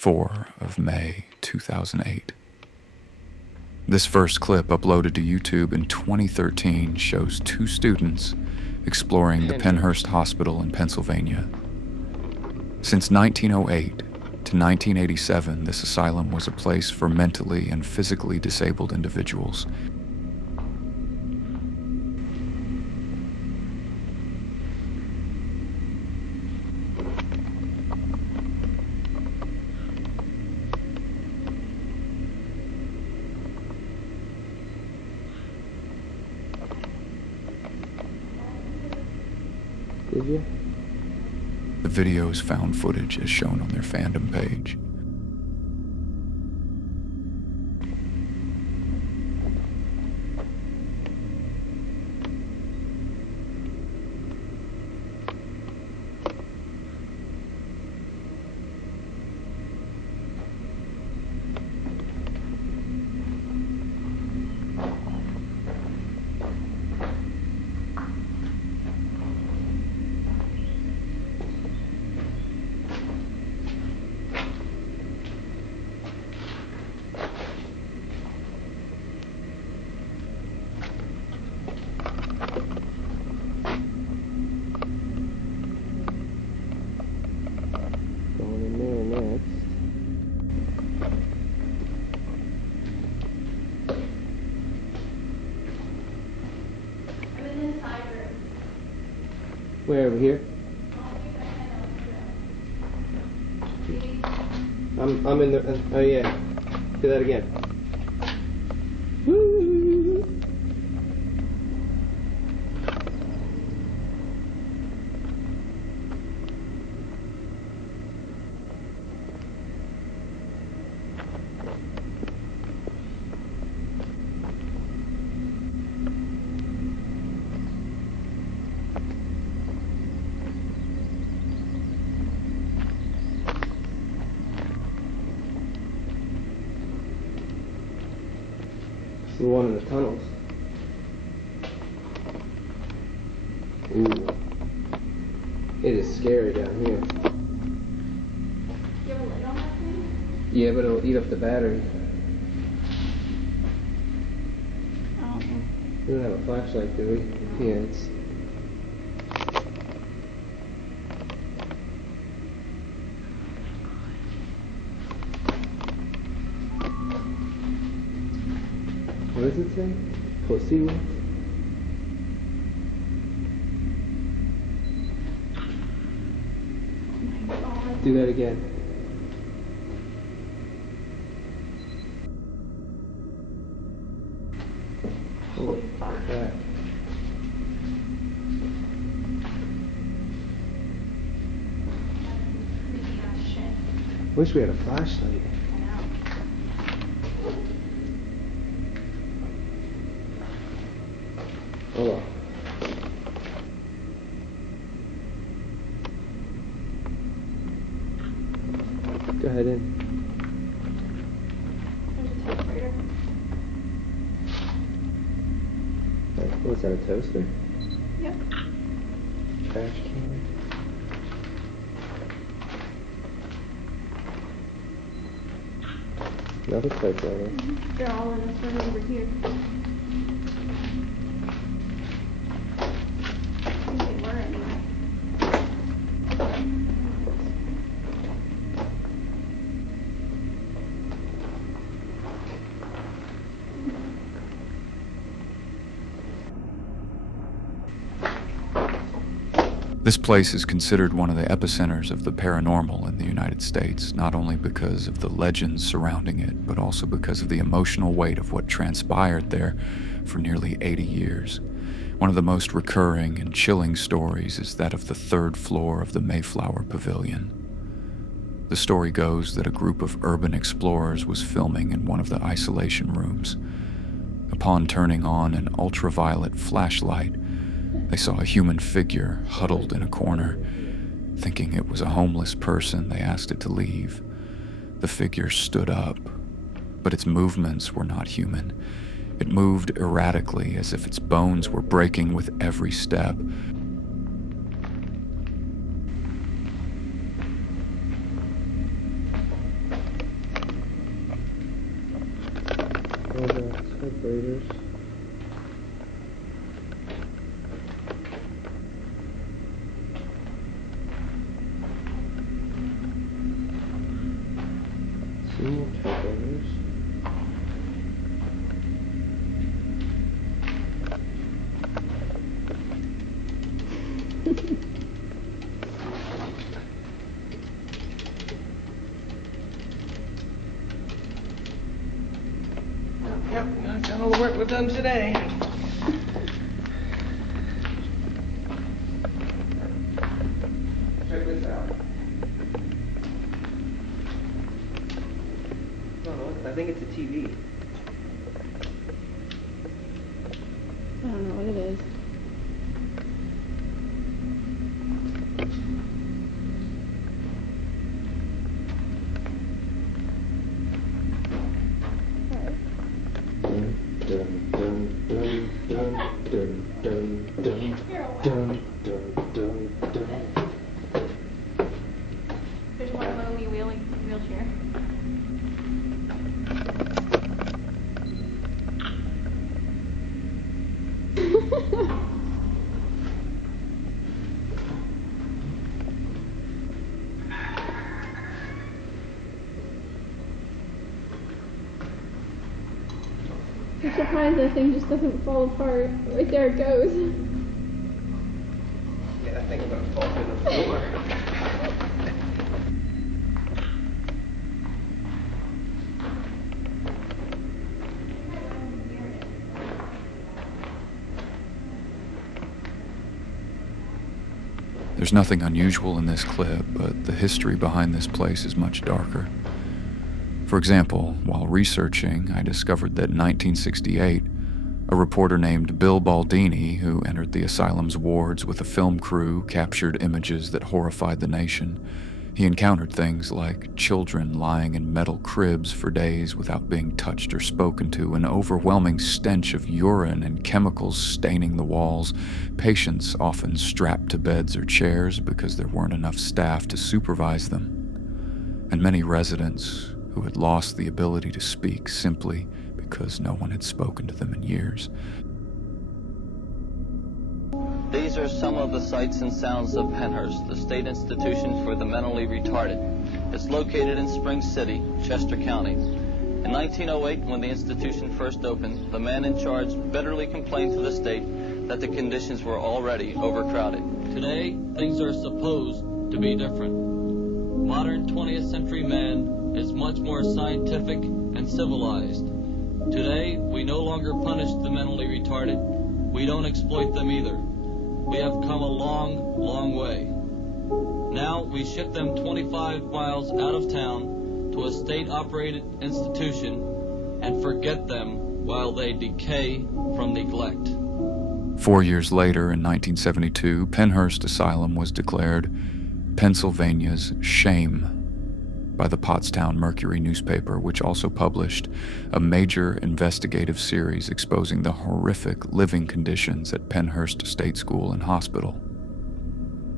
4 of May 2008. This first clip, uploaded to YouTube in 2013, shows 2 students exploring the Pennhurst Hospital in Pennsylvania. Since 1908 to 1987, this asylum was a place for mentally and physically disabled individuals. Did you? The video is found footage as shown on their fandom page. Going in there next. I'm in the side room. Where, over here? I'm in the, oh yeah. Do that again. Woo! The one in the tunnels. Ooh. It is scary down here. You have a lid on that thing? Yeah, but it'll eat up the battery. Oh. We don't have a flashlight, do we? Yeah, it's... What does it say? Placebo? Oh my god. Do that again. Holy fuck. That. Creepy ass shit. Wish we had a flashlight. I know. Hold on. Go ahead in. There's a typewriter. What's that, a toaster? Yep. Trash can? Another typewriter. They're all in this room over here. I think they were anyway. This place is considered one of the epicenters of the paranormal in the United States, not only because of the legends surrounding it, but also because of the emotional weight of what transpired there for nearly 80 years. One of the most recurring and chilling stories is that of the 3rd floor of the Mayflower Pavilion. The story goes that a group of urban explorers was filming in one of the isolation rooms. Upon turning on an ultraviolet flashlight, they saw a human figure huddled in a corner. Thinking it was a homeless person, they asked it to leave. The figure stood up, but its movements were not human. It moved erratically, as if its bones were breaking with every step. Typewriters. Some more typewriters. Yep, I've done all the work we've done today. Check this out. Oh, I think it's a TV. I don't know what it is. Dun, dun, dun, dun, dun, dun, dun, dun, dun, dun, dun. There's one lonely wheelchair. I'm surprised that thing just doesn't fall apart. Right there it goes. Yeah, that thing's gonna fall through the floor. There's nothing unusual in this clip, but the history behind this place is much darker. For example, while researching, I discovered that in 1968, a reporter named Bill Baldini, who entered the asylum's wards with a film crew, captured images that horrified the nation. He encountered things like children lying in metal cribs for days without being touched or spoken to, an overwhelming stench of urine and chemicals staining the walls, patients often strapped to beds or chairs because there weren't enough staff to supervise them, and many residents who had lost the ability to speak simply because no one had spoken to them in years. These are some of the sights and sounds of Pennhurst, the state institution for the mentally retarded. It's located in Spring City, Chester County. In 1908, when the institution first opened, the man in charge bitterly complained to the state that the conditions were already overcrowded. Today, things are supposed to be different. Modern 20th century man is much more scientific and civilized. Today, we no longer punish the mentally retarded. We don't exploit them either. We have come a long, long way. Now we ship them 25 miles out of town to a state-operated institution and forget them while they decay from neglect. 4 years later, in 1972, Pennhurst Asylum was declared Pennsylvania's shame by the Pottstown Mercury newspaper, which also published a major investigative series exposing the horrific living conditions at Pennhurst State School and Hospital.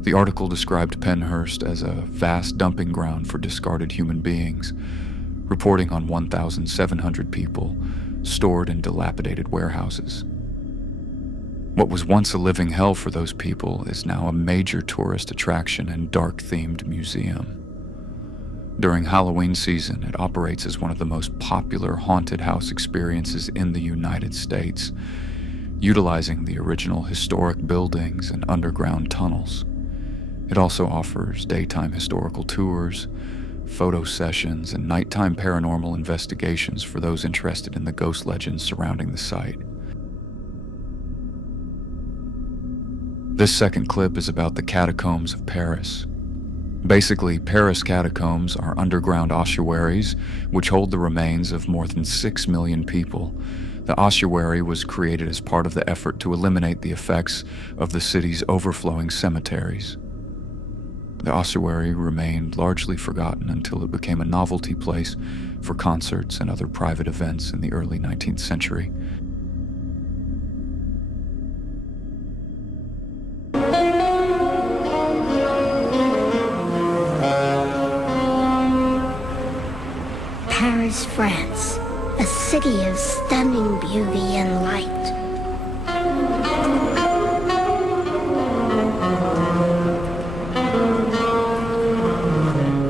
The article described Pennhurst as a vast dumping ground for discarded human beings, reporting on 1,700 people stored in dilapidated warehouses. What was once a living hell for those people is now a major tourist attraction and dark-themed museum. During Halloween season, it operates as one of the most popular haunted house experiences in the United States, utilizing the original historic buildings and underground tunnels. It also offers daytime historical tours, photo sessions, and nighttime paranormal investigations for those interested in the ghost legends surrounding the site. This second clip is about the catacombs of Paris. Basically, Paris catacombs are underground ossuaries which hold the remains of more than 6 million people. The ossuary was created as part of the effort to eliminate the effects of the city's overflowing cemeteries. The ossuary remained largely forgotten until it became a novelty place for concerts and other private events in the early 19th century. Paris, France, A city of stunning beauty and light.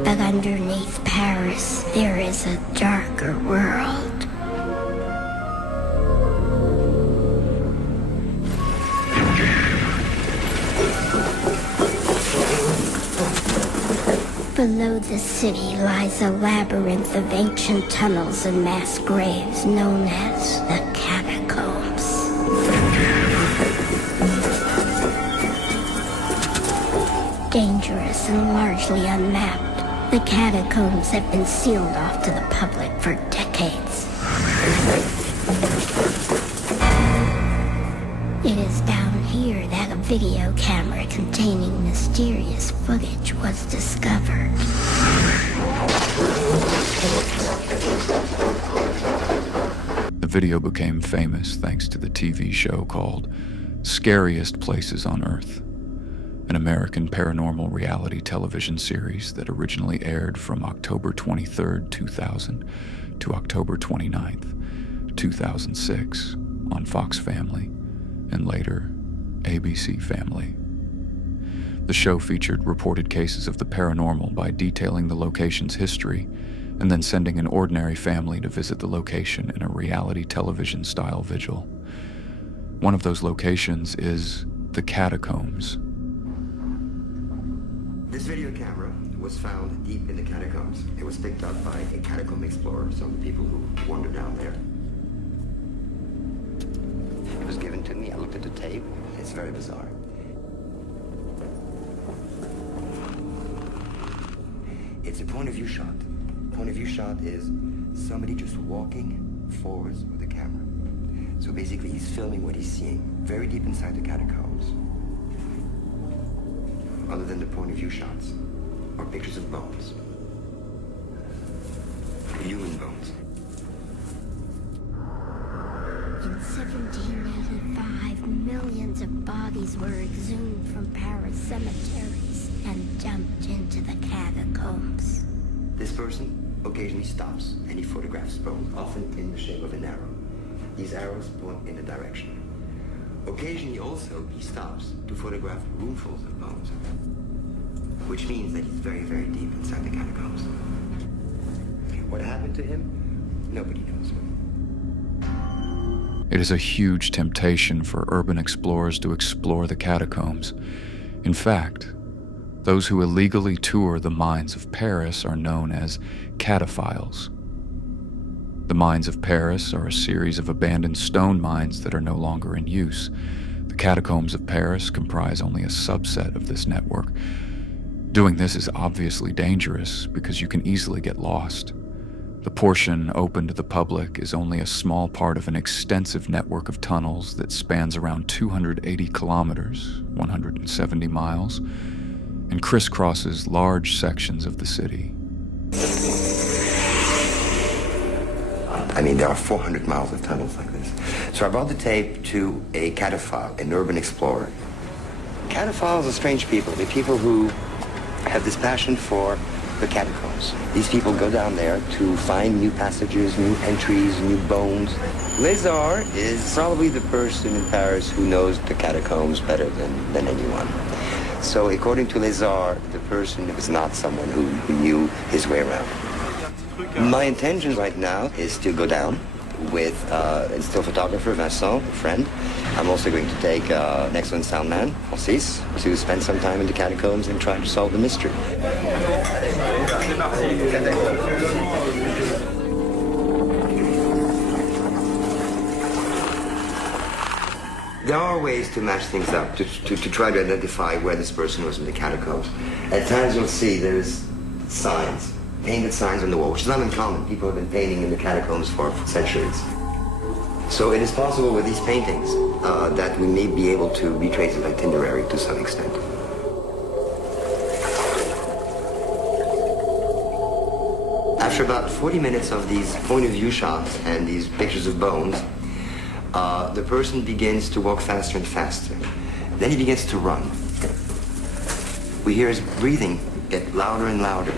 But underneath Paris, there is a darker world. Below the city lies a labyrinth of ancient tunnels and mass graves known as the catacombs. Dangerous and largely unmapped, the catacombs have been sealed off to the public for decades. It is down here that a video camera containing mysterious footage was discovered. The video became famous thanks to the TV show called Scariest Places on Earth, an American paranormal reality television series that originally aired from October 23, 2000 to October 29, 2006 on Fox Family and later ABC Family. The show featured reported cases of the paranormal by detailing the location's history and then sending an ordinary family to visit the location in a reality television-style vigil. One of those locations is the catacombs. This video camera was found deep in the catacombs. It was picked up by a catacomb explorer, some of the people who wander down there. It was given to me. I looked at the tape. It's very bizarre. It's a point of view shot. Point of view shot is somebody just walking forwards with the camera. So basically he's filming what he's seeing very deep inside the catacombs. Other than the point of view shots or pictures of bones. Human bones. In 1785, millions of bodies were exhumed from Paris cemeteries and dumped into the catacombs. This person occasionally stops and he photographs bones, often in the shape of an arrow. These arrows point in a direction. Occasionally also he stops to photograph roomfuls of bones, which means that he's very, very deep inside the catacombs. What happened to him? Nobody knows. It is a huge temptation for urban explorers to explore the catacombs. In fact, those who illegally tour the mines of Paris are known as cataphiles. The mines of Paris are a series of abandoned stone mines that are no longer in use. The catacombs of Paris comprise only a subset of this network. Doing this is obviously dangerous because you can easily get lost. The portion open to the public is only a small part of an extensive network of tunnels that spans around 280 kilometers, 170 miles, and crisscrosses large sections of the city. I mean, there are 400 miles of tunnels like this. So I brought the tape to a cataphile, an urban explorer. Cataphiles are strange people. They're people who have this passion for the catacombs. These people go down there to find new passages, new entries, new bones. Lézard is probably the person in Paris who knows the catacombs better than anyone. So according to Lézard, the person is not someone who knew his way around. My intention right now is to go down with a still photographer, Vincent, a friend. I'm also going to take an excellent sound man, Francis, to spend some time in the catacombs and try to solve the mystery. There are ways to match things up, to try to identify where this person was in the catacombs. At times you'll see there's signs, painted signs on the wall, which is not uncommon. People have been painting in the catacombs for centuries. So it is possible with these paintings that we may be able to retrace an itinerary to some extent. After about 40 minutes of these point of view shots and these pictures of bones, the person begins to walk faster and faster. Then he begins to run. We hear his breathing get louder and louder,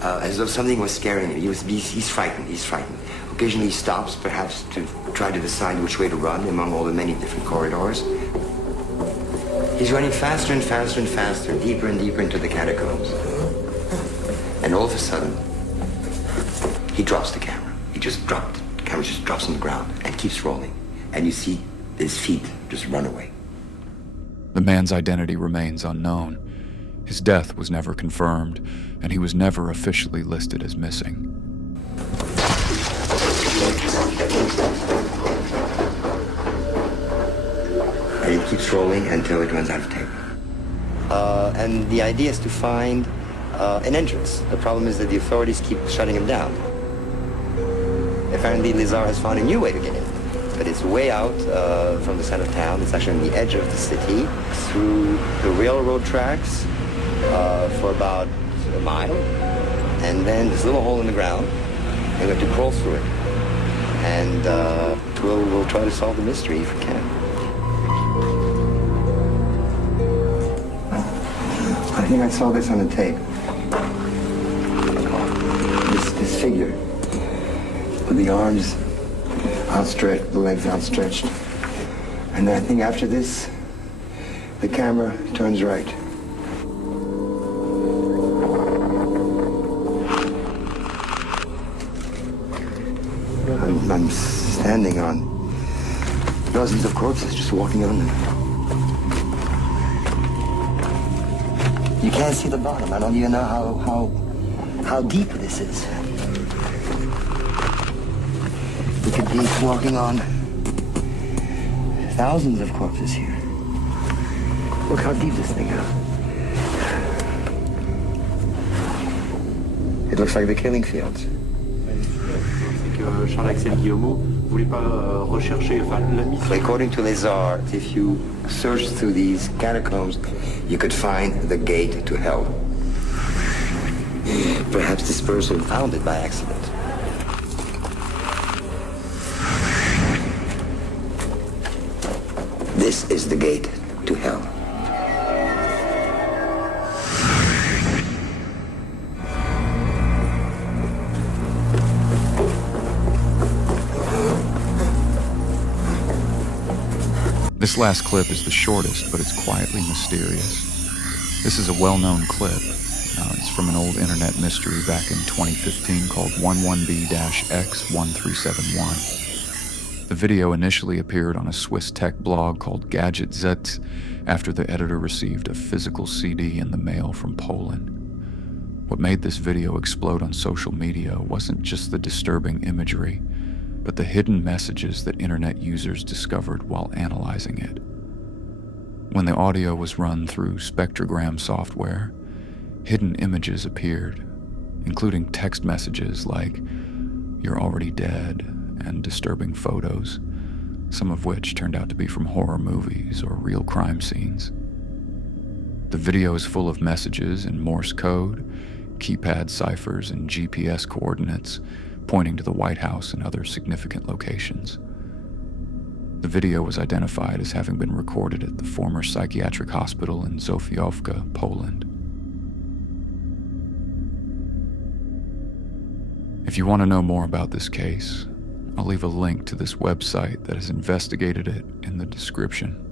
as though something was scaring him. He's frightened, he's frightened. Occasionally he stops, perhaps to try to decide which way to run among all the many different corridors. He's running faster and faster and faster, deeper and deeper into the catacombs. And all of a sudden, he drops the camera. He just dropped it. The camera just drops on the ground and keeps rolling. And you see his feet just run away. The man's identity remains unknown. His death was never confirmed, and he was never officially listed as missing. And it keeps rolling until it runs out of tape. And the idea is to find an entrance. The problem is that the authorities keep shutting him down. Apparently, Lézard has found a new way to get in. But it's way out from the center of town. It's actually on the edge of the city, through the railroad tracks for about a mile. And then this little hole in the ground, and we have to crawl through it. And we'll try to solve the mystery if we can. I think I saw this on the tape. This figure with the arms outstretched, the legs outstretched. And I think after this, the camera turns right. I'm standing on dozens of corpses, just walking on them. You can't see the bottom. I don't even know how deep this is. We could be walking on thousands of corpses here. Look how deep this thing is. It looks like the killing fields. According to Lézard, if you search through these catacombs, you could find the gate to hell. Perhaps this person found it by accident. This is the gate to hell. This last clip is the shortest, but it's quietly mysterious. This is a well-known clip. It's from an old internet mystery back in 2015 called 11B-X1371. The video initially appeared on a Swiss tech blog called Gadget Z after the editor received a physical CD in the mail from Poland. What made this video explode on social media wasn't just the disturbing imagery, but the hidden messages that internet users discovered while analyzing it. When the audio was run through spectrogram software, hidden images appeared, including text messages like, "You're already dead," and disturbing photos, some of which turned out to be from horror movies or real crime scenes. The video is full of messages in Morse code, keypad ciphers, and GPS coordinates, pointing to the White House and other significant locations. The video was identified as having been recorded at the former psychiatric hospital in Zofiówka, Poland. If you want to know more about this case, I'll leave a link to this website that has investigated it in the description.